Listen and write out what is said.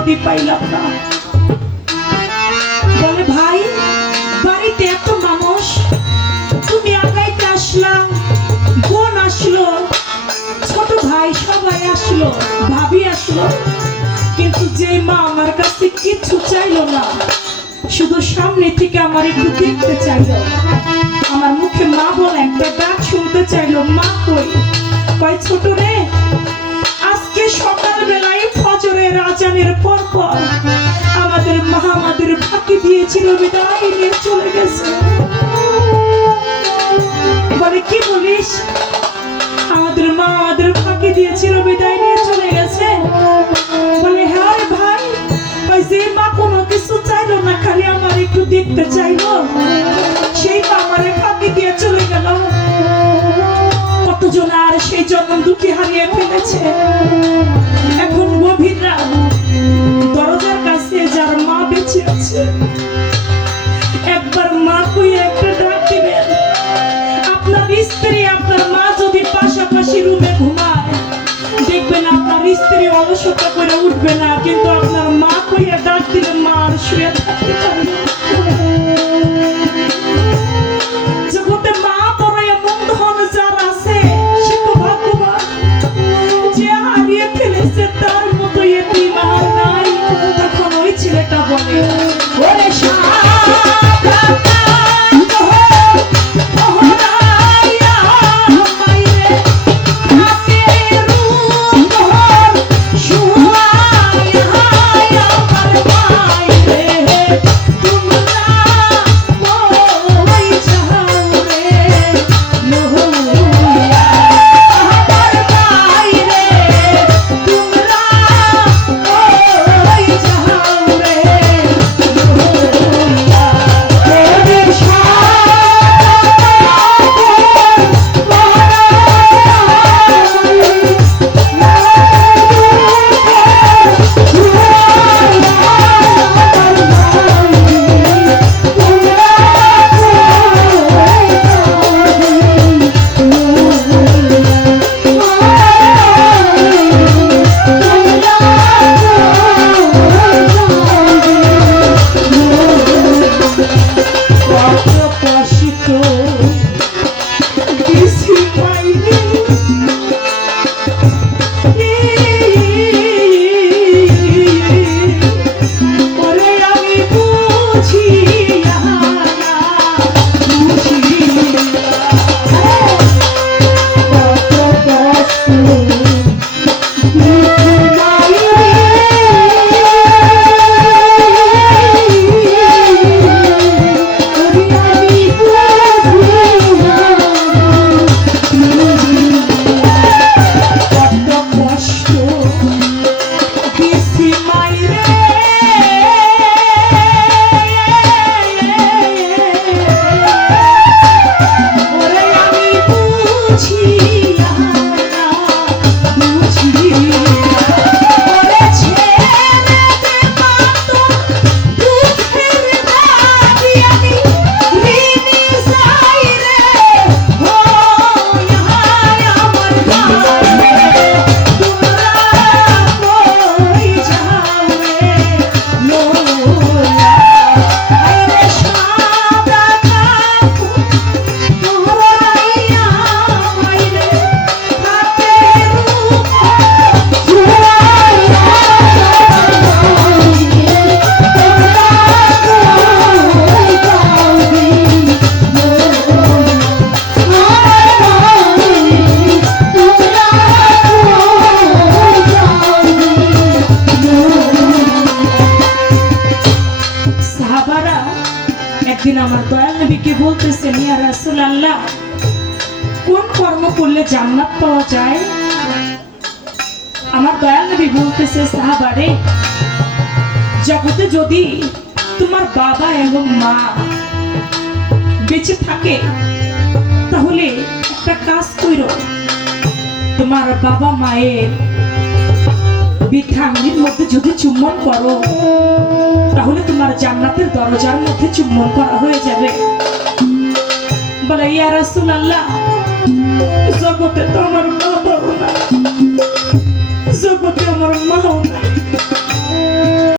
নদী পাইলাম না। বলে ভাই বাড়িতে এত মানুষ, তুমি আগাইতে আসলাম, বোন আসলো, ছোট ভাই সবাই আসলো, ভাবি আসলো, কিন্তু যে মা আমার কাছে কিচ্ছু চাইলো না, শুধু সামনে থেকে আমার একটু দেখতে চাইলো, আমার মুখে মা বলে একটা ডাক শুনতে চাইলো, মা কই? কয় ছোট রে, আজকে সকাল বেলায় ফজরের আজানের পর পর আমাদের মা আমাদের ফাঁকি দিয়েছিল, বিদায় নিয়ে চলে গেছে। বলে কি বলিস? আমাদের মা আমাদের ফাঁকি দিয়েছিল, বিদায় নিয়ে চলে গেছে। বলে হ্যাঁ রে ভাই, ওই যে মা কোনো কিছু চাইলো না, খালি আমার একটু দেখতে চাইলো, সেই মা আমারে ফাঁকি দিয়ে চলে গেল। কতজন আর সেই জন্ম দুঃখী হারিয়ে ফেলেছে। এখন গভীর রাত, দরজার কাছে যার মা বেঁচে আছে, একবার মা কই একটা ডাক দিবেন। আপনার স্ত্রী আপনার মা যদি পাশাপাশি রুমে ঘুমায়, দেখবেন আপনার স্ত্রী অলসতা করে উঠবে না, কিন্তু আপনার মা কইয়া ডাক দিলে মা আর শুয়ে থাকতে পারে না। জগতে মা বড় এমন ধন যার আছে, সে তো ভাগ্যবান। যে হারিয়ে ফেলেছে তার মতো এতিম আর নাই। তখন ওই ছেলেটা বলে, ওরে একদিন আমার দয়াল নবীকে বলতেছেন, ইয়া রাসূলুল্লাহ, কোন কর্ম করলে জান্নাত পাওয়া যায়? আমার দয়াল নবী বলতেছে, সাহাবারে, জগতে যদি তোমার বাবা এবং মা বেঁচে থাকে তাহলে একটা কাজ করো, তোমার বাবা মায়ের বৃদ্ধা আঙ্গুলের মধ্যে যদি চুম্বন করো তাহলে তোমার জান্নাতের দরজার মধ্যে চুম্বন করা হয়ে যাবে। বলে ইয়া রাসূলুল্লাহ, জগতে তো আমার বাবাও না, জগতে আমার মাও